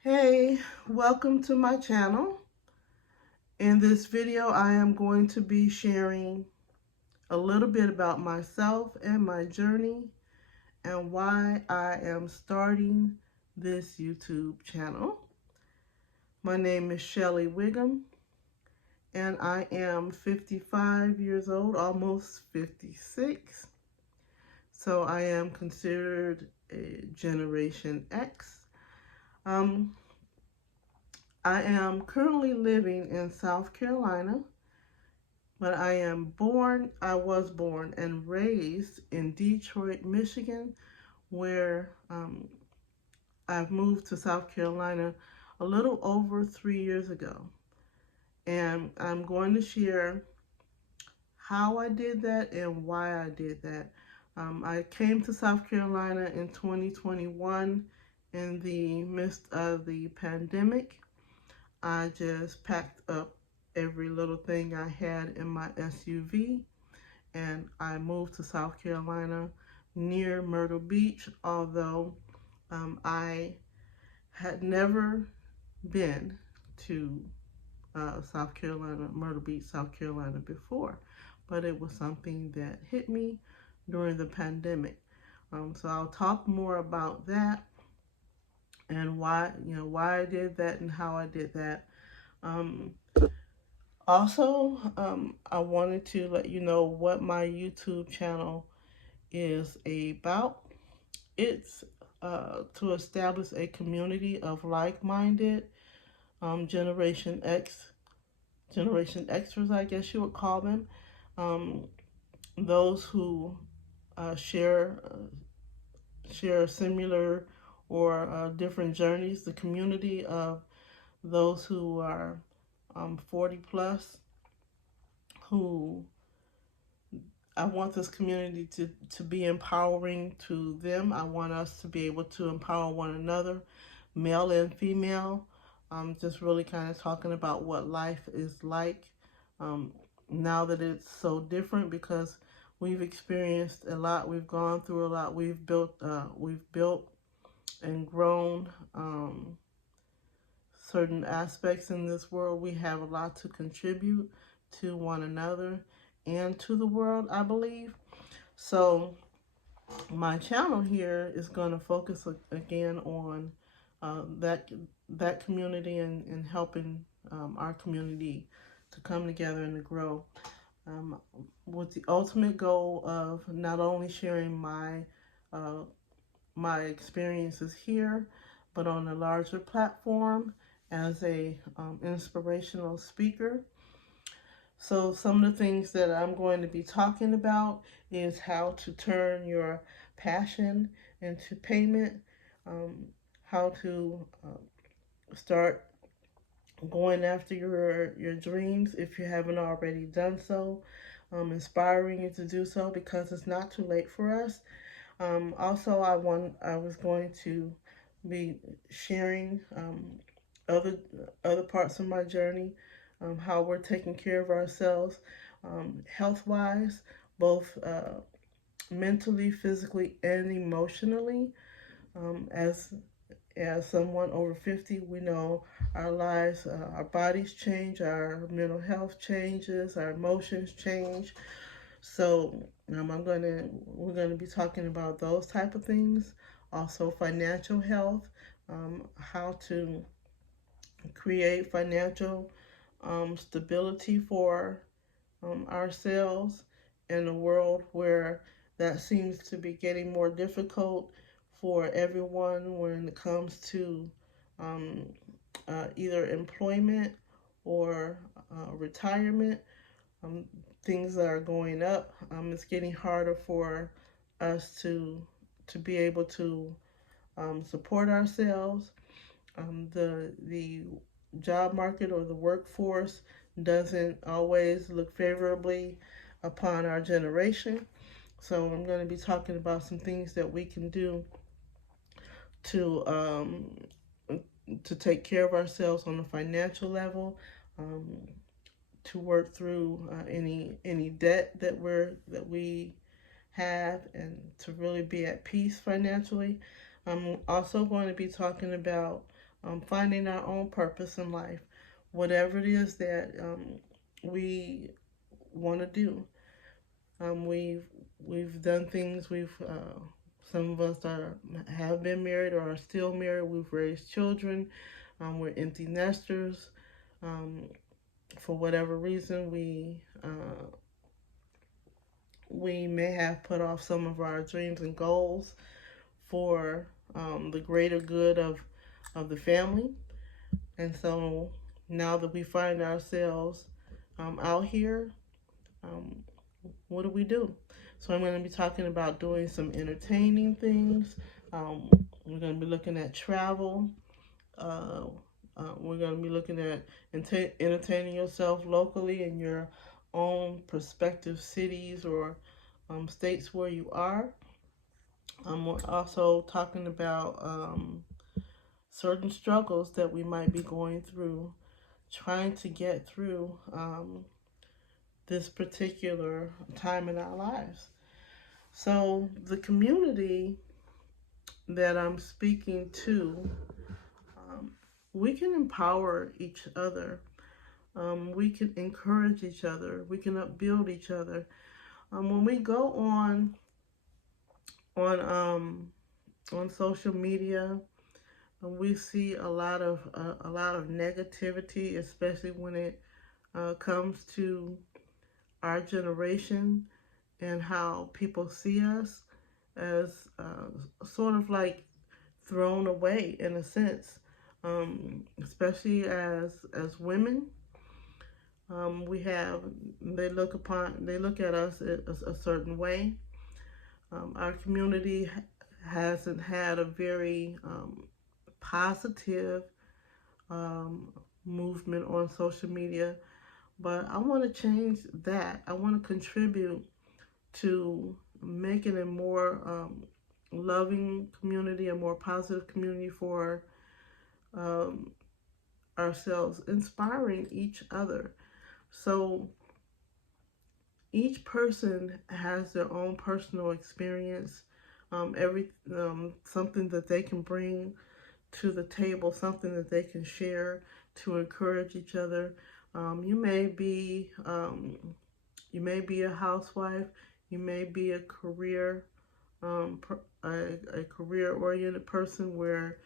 Hey, welcome to my channel. In this video, I am going to be sharing a little bit about myself and my journey and why I am starting this YouTube channel. My name is Shelly Wiggum and I am 55 years old, almost 56. So I am considered a Generation X. I am currently living in South Carolina, but I was born and raised in Detroit, Michigan, where I've moved to South Carolina a little over 3 years ago. And I'm going to share how I did that and why I did that. I came to South Carolina in 2021 in the midst of the pandemic. I just packed up every little thing I had in my SUV and I moved to South Carolina near Myrtle Beach, although I had never been to South Carolina, Myrtle Beach, South Carolina before, but it was something that hit me during the pandemic. So I'll talk more about that and why I did that and how I did that. Um, I wanted to let you know what my YouTube channel is about. It's to establish a community of like-minded Generation X, Generation Xers, I guess you would call them. Um, those who share similar or different journeys. The community of those who are 40 plus, who I want this community to be empowering to them. I want us to be able to empower one another, male and female. Just really kind of talking about what life is like um, now that it's so different, because we've experienced a lot, we've gone through a lot, we've built and grown certain aspects in this world. We have a lot to contribute to one another and to the world, I believe. So my channel here is going to focus again on that community and helping our community to come together and to grow, with the ultimate goal of not only sharing uh, my experiences here, but on a larger platform as a inspirational speaker. So some of the things that I'm going to be talking about is how to turn your passion into payment, um, how to start going after your dreams if you haven't already done so, inspiring you to do so because it's not too late for us. Also, I was going to be sharing other other parts of my journey, how we're taking care of ourselves, health-wise, both mentally, physically, and emotionally. As someone over 50, we know our lives, our bodies change, our mental health changes, our emotions change. So we're gonna be talking about those type of things. Also, financial health, how to create financial stability for ourselves in a world where that seems to be getting more difficult for everyone when it comes to um, either employment or retirement. Um, Things are going up. It's getting harder for us to be able to support ourselves. The job market or the workforce doesn't always look favorably upon our generation. So I'm going to be talking about some things that we can do to to take care of ourselves on a financial level, um, to work through any debt that we have, and to really be at peace financially. I'm also going to be talking about finding our own purpose in life, whatever it is that we want to do. We've done things. Some of us have been married or are still married. We've raised children. We're empty nesters. Um, for whatever reason, we may have put off some of our dreams and goals for the greater good of the family. And so now that we find ourselves out here, um, what do we do? So I'm going to be talking about doing some entertaining things. We're going to be looking at travel. Uh, we're going to be looking at entertaining yourself locally in your own prospective cities or states where you are. We're also talking about certain struggles that we might be going through, trying to get through this particular time in our lives. So the community that I'm speaking to, we can empower each other. We can encourage each other. We can upbuild each other. When we go on social media, we see a lot of negativity, especially when it comes to our generation and how people see us as sort of like thrown away in a sense, especially as women. They look at us a certain way. Our community hasn't had a very positive movement on social media, but I want to change that. I want to contribute to making a more loving community, a more positive community for ourselves, inspiring each other. So each person has their own personal experience, something that they can bring to the table, something that they can share to encourage each other. You may be a housewife. You may be a career-oriented person where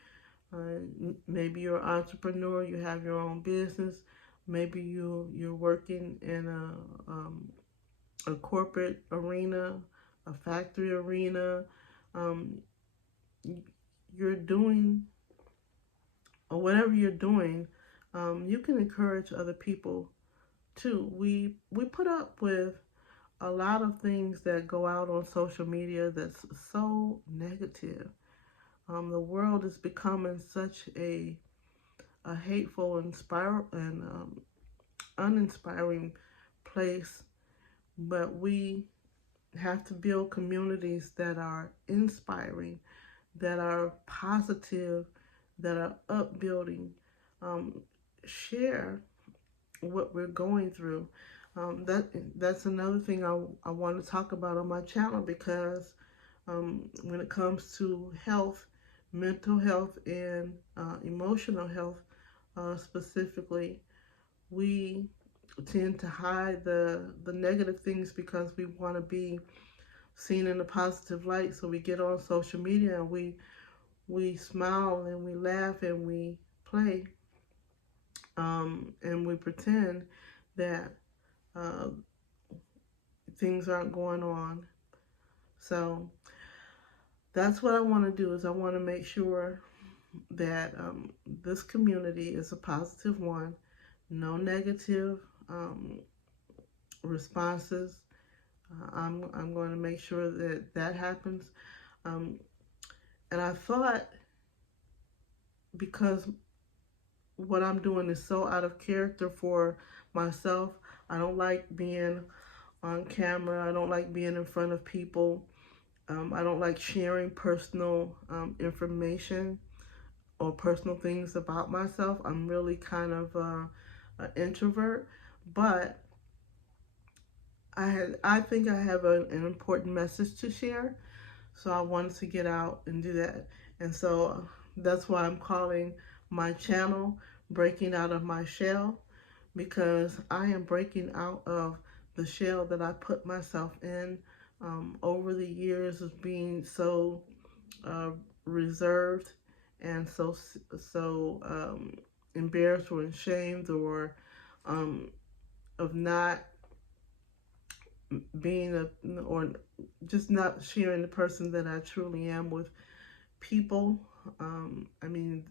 maybe you're an entrepreneur. You have your own business. Maybe you're working in a corporate arena, a factory arena. You're doing, or whatever you're doing, you can encourage other people too. We put up with a lot of things that go out on social media that's so negative. The world is becoming such a hateful and uninspiring place, but we have to build communities that are inspiring, that are positive, that are upbuilding. Share what we're going through. That's another thing I want to talk about on my channel, because when it comes to health, mental health, and emotional health specifically, we tend to hide the negative things because we want to be seen in a positive light. So we get on social media and we smile and we laugh and we play, and we pretend that things aren't going on. So that's what I want to do, is I want to make sure that this community is a positive one. No negative responses. I'm going to make sure that happens. And I thought, because what I'm doing is so out of character for myself, I don't like being on camera. I don't like being in front of people. I don't like sharing personal information or personal things about myself. I'm really kind of an introvert, but I think I have an important message to share, so I wanted to get out and do that. And so that's why I'm calling my channel, Breaking Out of My Shell, because I am breaking out of the shell that I put myself in over the years of being so uh, reserved and so embarrassed or ashamed, or of not being or just not sharing the person that I truly am with people. I mean,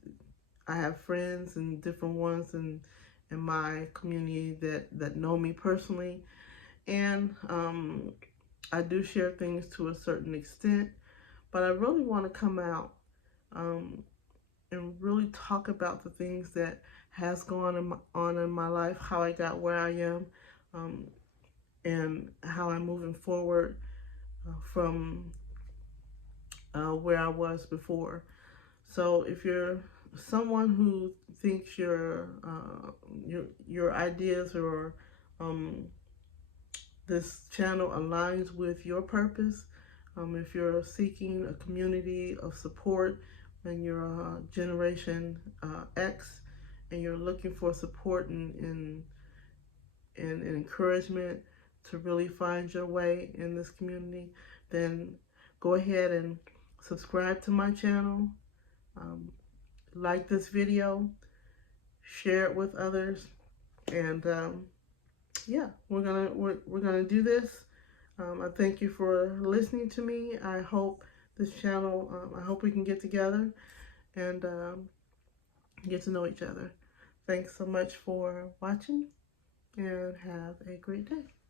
I have friends and different ones in my community that know me personally, and I do share things to a certain extent, but I really want to come out um, and really talk about the things that has gone on in my life, how I got where I am, um, and how I'm moving forward from where I was before. So if you're someone who thinks your ideas or um, this channel aligns with your purpose, if you're seeking a community of support and you're Generation X and you're looking for support and encouragement to really find your way in this community, then go ahead and subscribe to my channel, like this video, share it with others, and yeah, we're gonna do this. I thank you for listening to me. I hope this channel, I hope we can get together and get to know each other. Thanks so much for watching, and have a great day.